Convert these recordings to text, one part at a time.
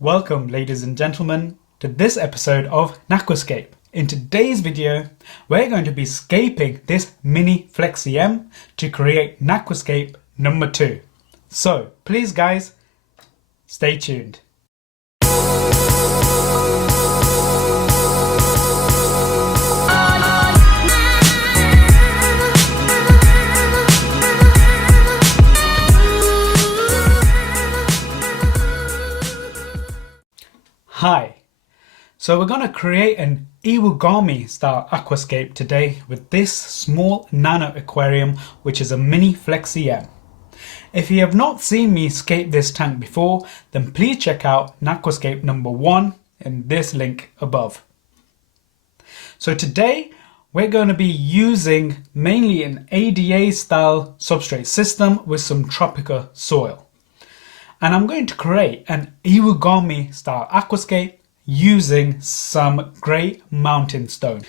Welcome, ladies and gentlemen, to this episode of Natquascape. In today's video, we're going to be scaping this mini Flexi M to create Natquascape number 2. So, please guys, stay tuned. Hi, so we're going to create an Iwugami style aquascape today with this small nano aquarium, which is a mini Flexi M. If you have not seen me scape this tank before, then please check out Natquascape number 1 in this link above. So today we're going to be using mainly an ADA style substrate system with some tropical soil. And I'm going to create an Iwugami style aquascape using some grey mountain stone.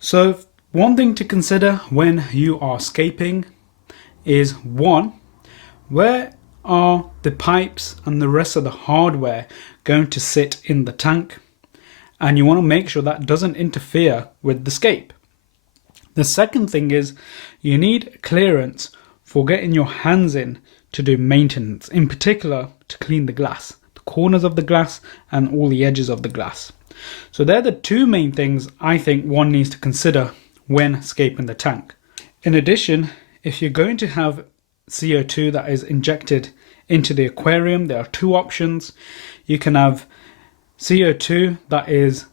So one thing to consider when you are scaping is one, where are the pipes and the rest of the hardware going to sit in the tank? And you want to make sure that doesn't interfere with the scape. The second thing is you need clearance for getting your hands in to do maintenance, in particular to clean the glass, the corners of the glass and all the edges of the glass. So they're the two main things I think one needs to consider when scaping the tank. In addition, if you're going to have CO2 that is injected into the aquarium, there are two options. You can have CO2 that is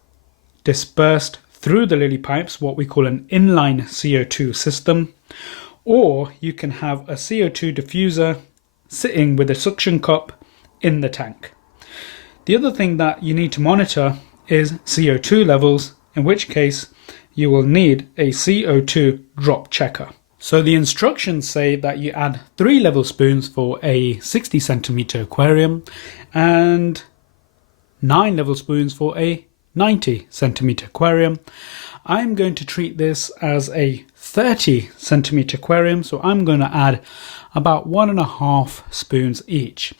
dispersed through the lily pipes, what we call an inline CO2 system, or you can have a CO2 diffuser sitting with a suction cup in the tank. The other thing that you need to monitor is CO2 levels, in which case you will need a CO2 drop checker. So the instructions say that you add 3 level spoons for a 60 centimeter aquarium and 9 level spoons for a 90 centimeter aquarium. I'm going to treat this as a 30 centimeter aquarium, so I'm going to add about 1.5 spoons each.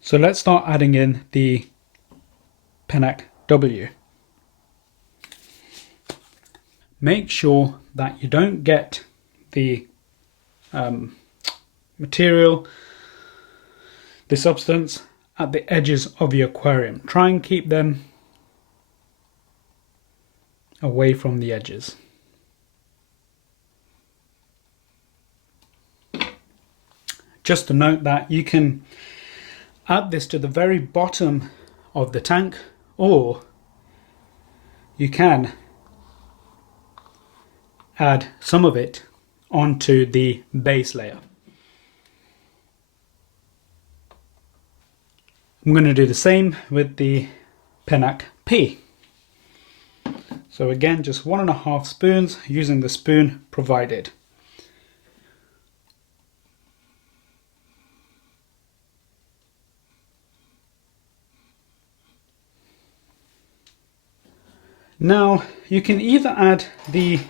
So let's start adding in the Payday W. Make sure that you don't get the material, the substance at the edges of your aquarium. Try and keep them away from the edges. Just to note that you can add this to the very bottom of the tank, or you can add some of it onto the base layer. I'm going to do the same with the Payday P. So again, just 1.5 spoons using the spoon provided. Now you can either add the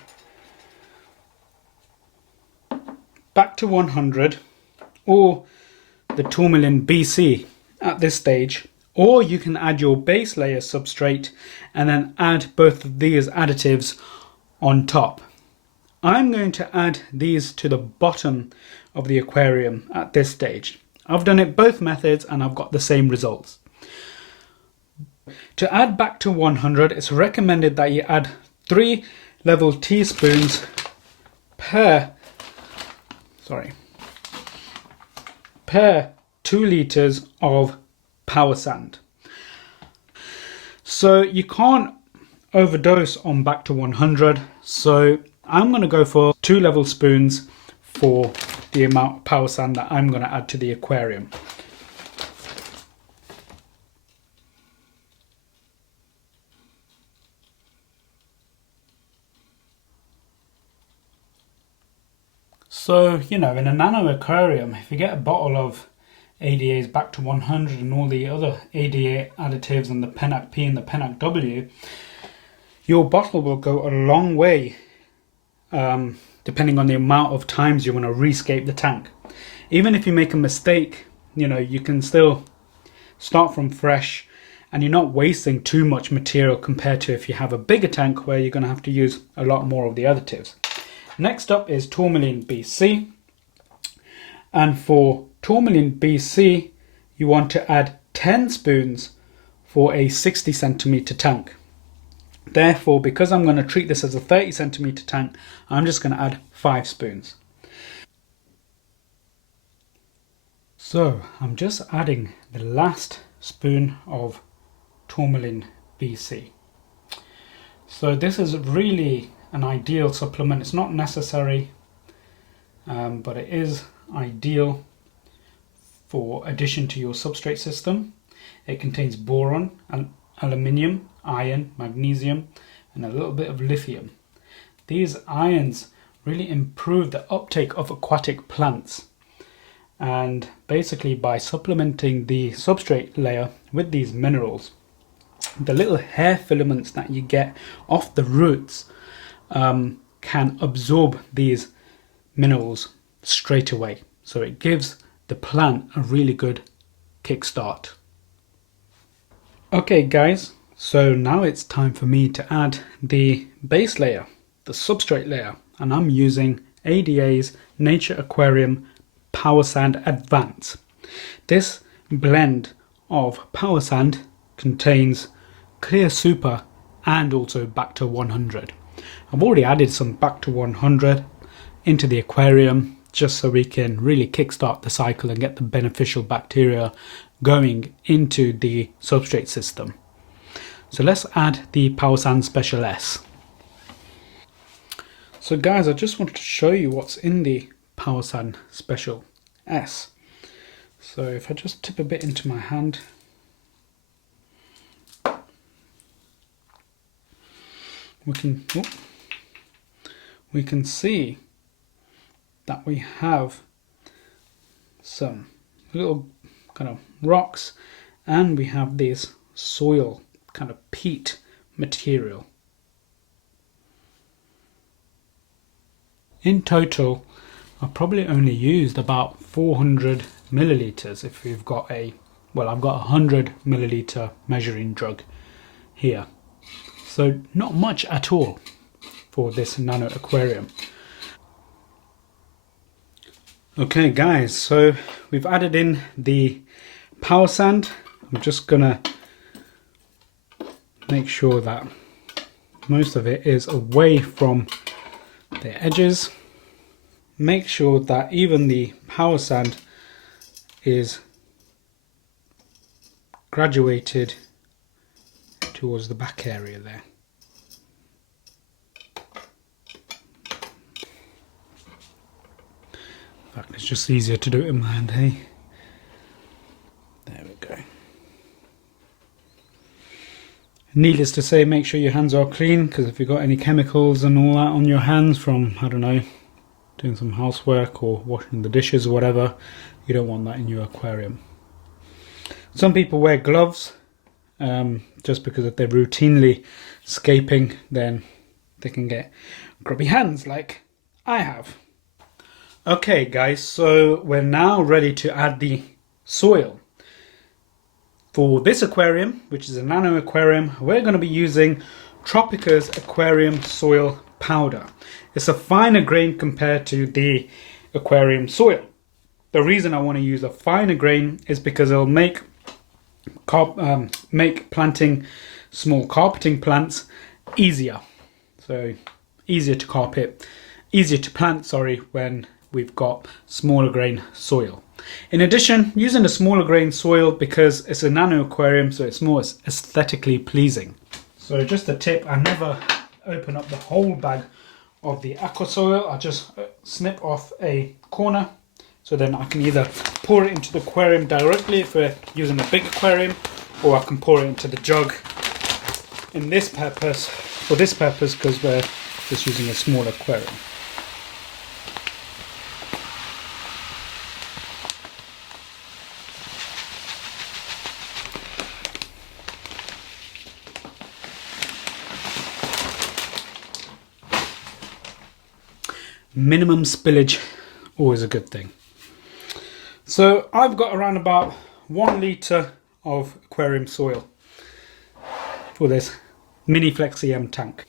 back to 100 or the tourmaline BC at this stage, or you can add your base layer substrate and then add both of these additives on top. I'm going to add these to the bottom of the aquarium at this stage. I've done it both methods and I've got the same results. To add back to 100, it's recommended that you add 3 level teaspoons per 2 liters of power sand. So you can't overdose on back to 100, so I'm going to go for 2 level spoons for the amount of power sand that I'm going to add to the aquarium. So, you know, in a nano aquarium, if you get a bottle of ADAs back to 100 and all the other ADA additives and the Payday P and the Payday W, your bottle will go a long way depending on the amount of times you want to rescape the tank. Even if you make a mistake, you know, you can still start from fresh, and you're not wasting too much material compared to if you have a bigger tank where you're going to have to use a lot more of the additives. Next up is tourmaline BC, and for tourmaline BC you want to add 10 spoons for a 60 centimeter tank. Therefore, because I'm going to treat this as a 30 centimeter tank, I'm just going to add 5 spoons. So I'm just adding the last spoon of tourmaline BC. So this is really an ideal supplement. It's not necessary, but it is ideal for addition to your substrate system. It contains boron, and aluminium, iron, magnesium, and a little bit of lithium. These ions really improve the uptake of aquatic plants, and basically by supplementing the substrate layer with these minerals, the little hair filaments that you get off the roots can absorb these minerals straight away. So it gives the plant a really good kickstart. Okay guys, so now it's time for me to add the base layer, the substrate layer, and I'm using ADA's Nature Aquarium Power Sand Advance. This blend of power sand contains clear super and also Bacter 100. I've already added some Bacter 100 into the aquarium just so we can really kickstart the cycle and get the beneficial bacteria going into the substrate system. So let's add the Power Sand Special S. So guys, I just wanted to show you what's in the Power Sand Special S. So if I just tip a bit into my hand, we can see that we have some little kind of rocks, and we have this soil kind of peat material. In total, I've probably only used about 400 milliliters if you've got a, well, I've got a 100 milliliter measuring jug here. So not much at all for this nano aquarium. Okay guys, so we've added in the power sand. I'm just gonna make sure that most of it is away from the edges. Make sure that even the power sand is graduated towards the back area there. In fact, it's just easier to do it in my hand, hey? There we go. Needless to say, make sure your hands are clean, because if you've got any chemicals and all that on your hands from, I don't know, doing some housework or washing the dishes or whatever, you don't want that in your aquarium. Some people wear gloves just because if they're routinely scaping, then they can get grubby hands like I have. Okay guys, so we're now ready to add the soil. For this aquarium, which is a nano aquarium, we're going to be using Tropica's aquarium soil powder. It's a finer grain compared to the aquarium soil. The reason I want to use a finer grain is because it'll make planting small carpeting plants easier. So easier to plant, sorry, when we've got smaller grain soil. In addition, using a smaller grain soil because it's a nano aquarium, so it's more aesthetically pleasing. So just a tip, I never open up the whole bag of the aqua soil. I just snip off a corner, so then I can either pour it into the aquarium directly if we're using a big aquarium, or I can pour it into the jug for this purpose because we're just using a small aquarium. Minimum spillage, always a good thing. So I've got around about 1 litre of aquarium soil for this mini Flexi M tank.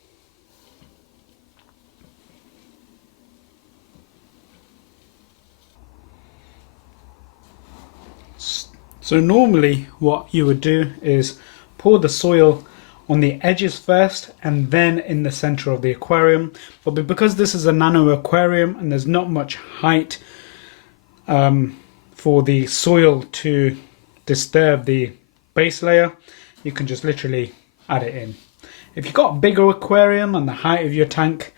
So normally what you would do is pour the soil on the edges first and then in the center of the aquarium. But because this is a nano aquarium and there's not much height for the soil to disturb the base layer, you can just literally add it in. If you've got a bigger aquarium and the height of your tank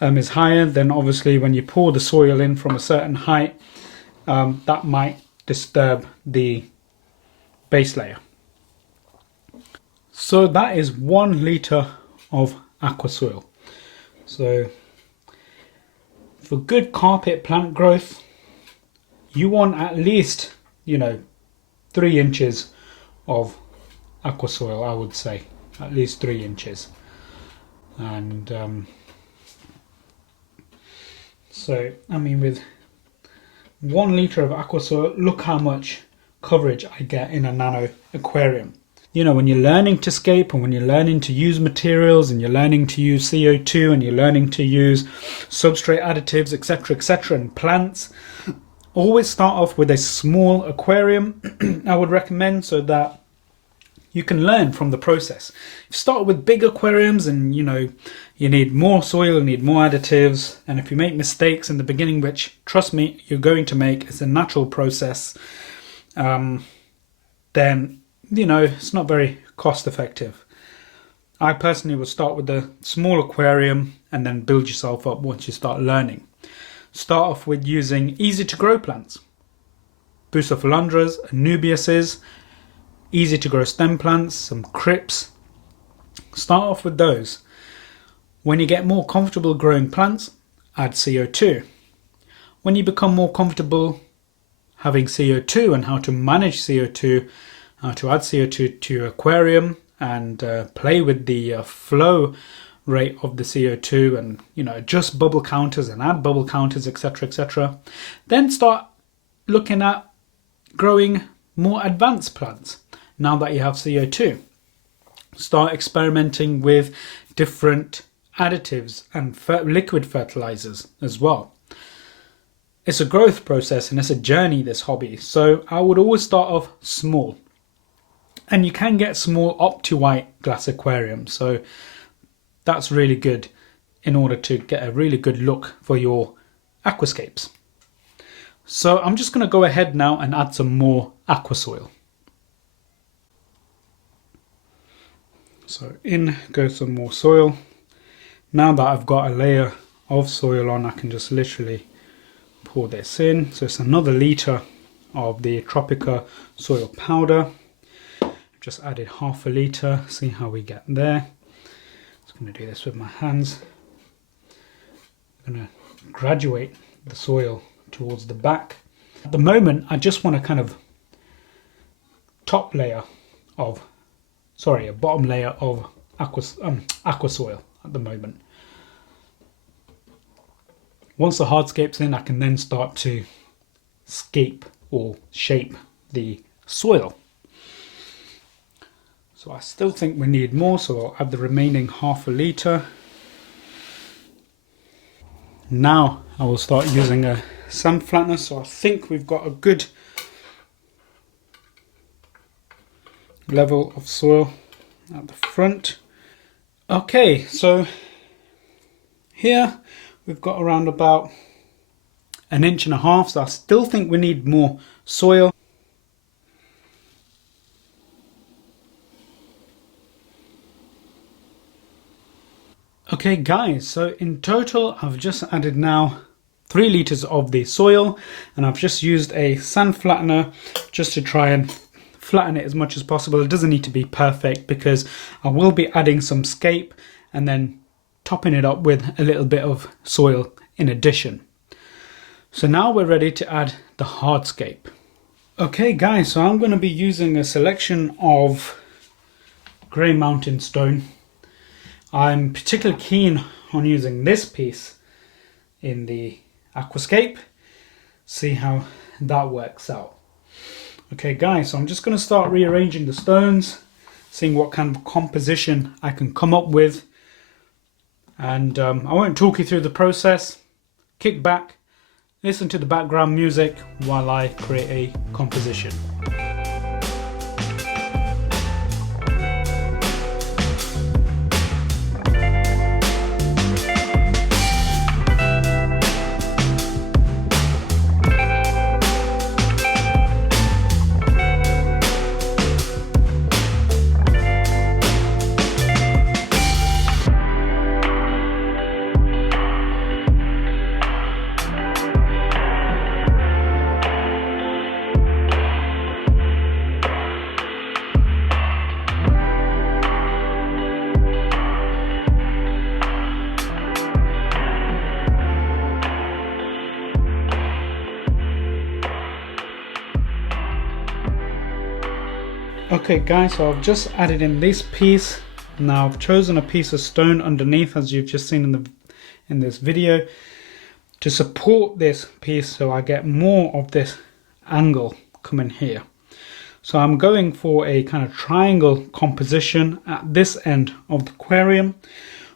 is higher, then obviously when you pour the soil in from a certain height, that might disturb the base layer. So that is 1 litre of aqua soil. So for good carpet plant growth, you want at least, 3 inches of aqua soil, I would say. At least 3 inches. And so, I mean, with 1 litre of aqua soil, look how much coverage I get in a nano aquarium. When you're learning to scape and when you're learning to use materials and you're learning to use CO2 and you're learning to use substrate additives, etc., and plants, always start off with a small aquarium, I would recommend, so that you can learn from the process. If you start with big aquariums and you need more soil, you need more additives, and if you make mistakes in the beginning, which trust me you're going to make, it's a natural process, then it's not very cost effective. I personally would start with a small aquarium and then build yourself up once you start learning. Start off with using easy to grow plants, Bucephalandras, Anubiases, easy to grow stem plants, some Crips. Start off with those. When you get more comfortable growing plants, add CO2. When you become more comfortable having CO2 and how to manage CO2, how to add CO2 to your aquarium and play with the flow rate of the CO2 and adjust bubble counters and add bubble counters, etc., then start looking at growing more advanced plants. Now that you have CO2, start experimenting with different additives and liquid fertilizers as well. It's a growth process and it's a journey, this hobby, so I would always start off small. And you can get small Opti-White glass aquariums, so that's really good in order to get a really good look for your aquascapes. So I'm just going to go ahead now and add some more aqua soil. So in goes some more soil. Now that I've got a layer of soil on, I can just literally pour this in. So it's another litre of the Tropica soil powder. Just added half a litre, see how we get there. I'm going to do this with my hands. I'm going to graduate the soil towards the back. At the moment, I just want a kind of a bottom layer of aqua soil at the moment. Once the hardscape's in, I can then start to scape or shape the soil. So I still think we need more, so I'll add the remaining half a litre. Now I will start using a sand flattener, so I think we've got a good level of soil at the front. Okay, so here we've got around about 1.5 inches, so I still think we need more soil. Okay guys, so in total I've just added now 3 litres of the soil, and I've just used a sand flattener just to try and flatten it as much as possible. It doesn't need to be perfect because I will be adding some scape and then topping it up with a little bit of soil in addition. So now we're ready to add the hardscape. Okay guys, so I'm going to be using a selection of grey mountain stone. I'm particularly keen on using this piece in the Aquascape. See how that works out. Okay guys, so I'm just going to start rearranging the stones, seeing what kind of composition I can come up with. And I won't talk you through the process. Kick back, listen to the background music while I create a composition. Okay guys, so I've just added in this piece. Now I've chosen a piece of stone underneath, as you've just seen in this video, to support this piece so I get more of this angle coming here. So I'm going for a kind of triangle composition at this end of the aquarium,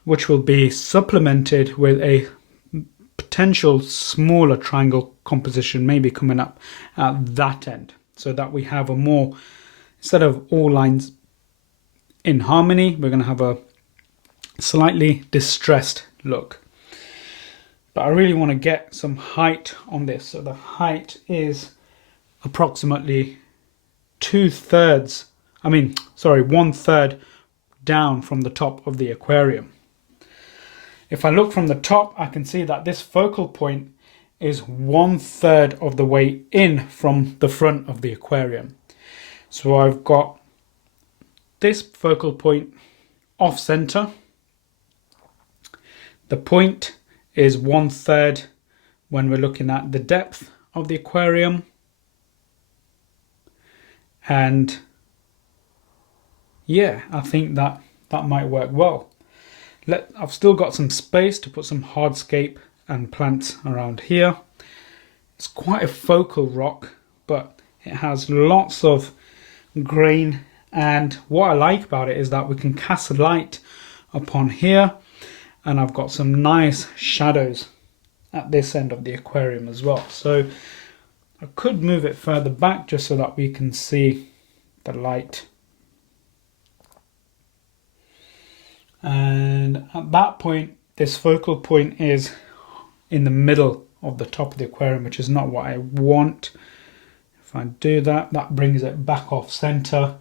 which will be supplemented with a potential smaller triangle composition maybe coming up at that end, so that we have a more, instead of all lines in harmony, we're going to have a slightly distressed look. But I really want to get some height on this. So the height is approximately 1/3 down from the top of the aquarium. If I look from the top, I can see that this focal point is 1/3 of the way in from the front of the aquarium. So I've got this focal point off center. The point is 1/3 when we're looking at the depth of the aquarium. And yeah, I think that might work well. I've still got some space to put some hardscape and plants around here. It's quite a focal rock, but it has lots of grain, and what I like about it is that we can cast light upon here, and I've got some nice shadows at this end of the aquarium as well. So I could move it further back just so that we can see the light. And at that point, this focal point is in the middle of the top of the aquarium, which is not what I want. If I do that, that brings it back off center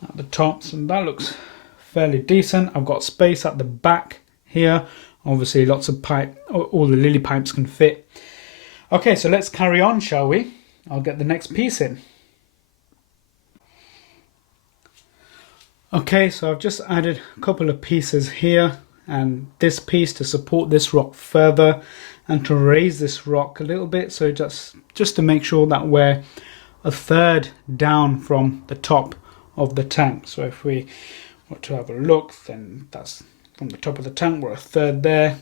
at the top, so that looks fairly decent. I've got space at the back here, obviously lots of pipe, all the lily pipes can fit. Okay, so let's carry on, shall we? I'll get the next piece in. Okay, so I've just added a couple of pieces here and this piece to support this rock further and to raise this rock a little bit, so just to make sure that we're 1/3 down from the top of the tank. So if we were to have a look, then that's from the top of the tank, we're 1/3 there,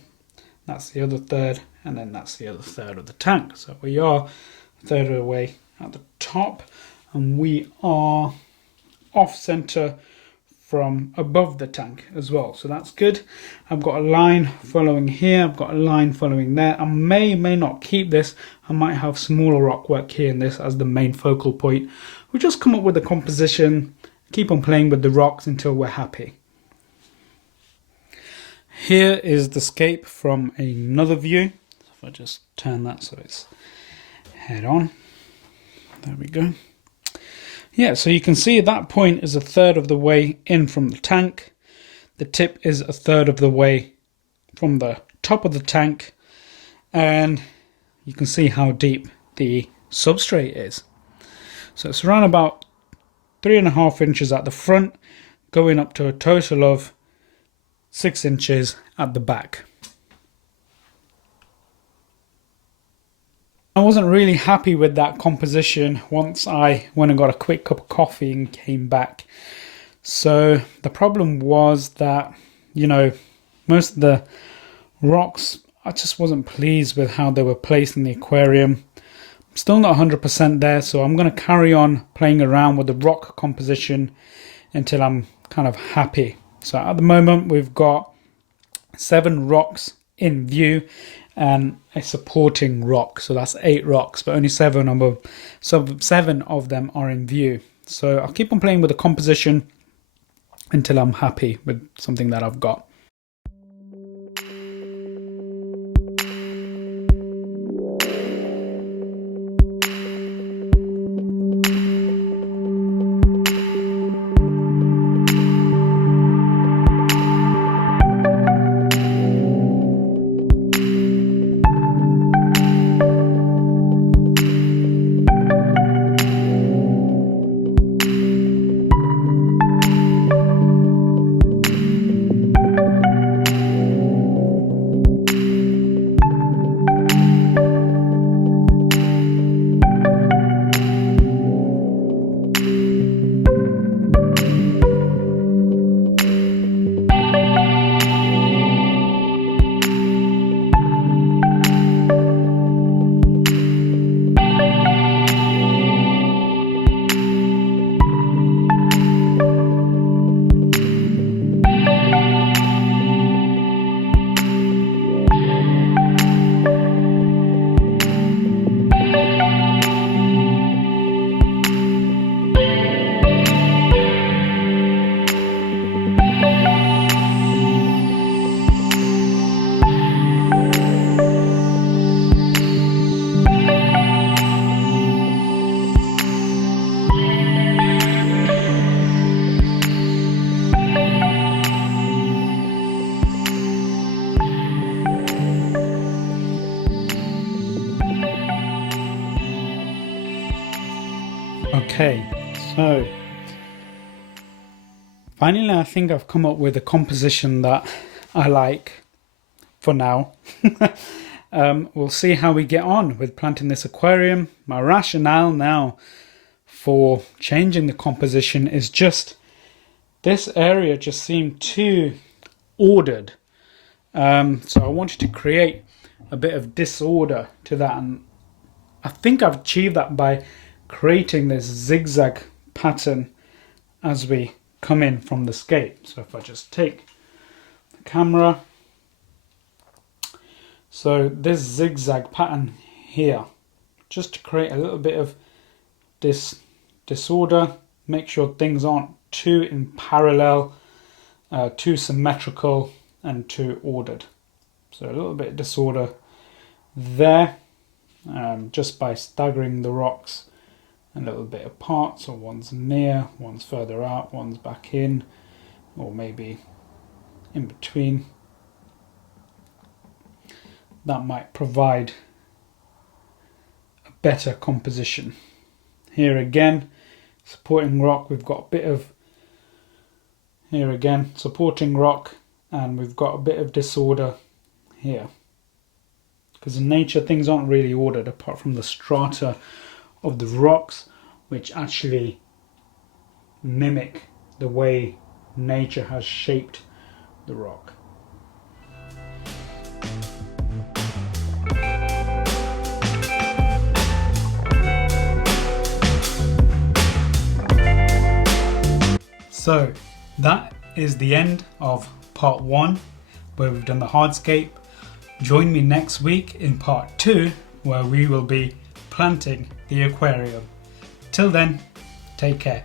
that's the other 1/3, and then that's the other 1/3 of the tank. So we are 1/3 of the way at the top, and we are off center from above the tank as well, so that's good. I've got a line following here, I've got a line following there. I may not keep this. I might have smaller rock work here in this as the main focal point. We'll just come up with a composition, keep on playing with the rocks until we're happy. Here is the scape from another view. If I just turn that so it's head on, there we go. Yeah, so you can see that point is 1/3 of the way in from the tank. The tip is 1/3 of the way from the top of the tank. And you can see how deep the substrate is. So it's around about 3.5 inches at the front, going up to a total of 6 inches at the back. I wasn't really happy with that composition once I went and got a quick cup of coffee and came back. So the problem was that, you know, most of the rocks, I just wasn't pleased with how they were placed in the aquarium. Still not 100% there, so I'm going to carry on playing around with the rock composition until I'm kind of happy. So at the moment we've got 7 rocks in view and a supporting rock, so that's 8 rocks, but only 7 of them are in view. So I'll keep on playing with the composition until I'm happy with something that I've got. Okay, so finally I think I've come up with a composition that I like for now. We'll see how we get on with planting this aquarium. My rationale now for changing the composition is just this area just seemed too ordered. So I wanted to create a bit of disorder to that, and I think I've achieved that by creating this zigzag pattern as we come in from the scape. So if I just take the camera, so this zigzag pattern here, just to create a little bit of this disorder, make sure things aren't too in parallel, too symmetrical and too ordered. So a little bit of disorder there, just by staggering the rocks a little bit apart, so one's near, one's further out, one's back in, or maybe in between. That might provide a better composition. Here again, supporting rock, we've got a bit of, here again, supporting rock, and we've got a bit of disorder here. Because in nature things aren't really ordered apart from the strata of the rocks, which actually mimic the way nature has shaped the rock. So that is the end of part 1, where we've done the hardscape. Join me next week in part 2, where we will be planting the aquarium. Till then, take care.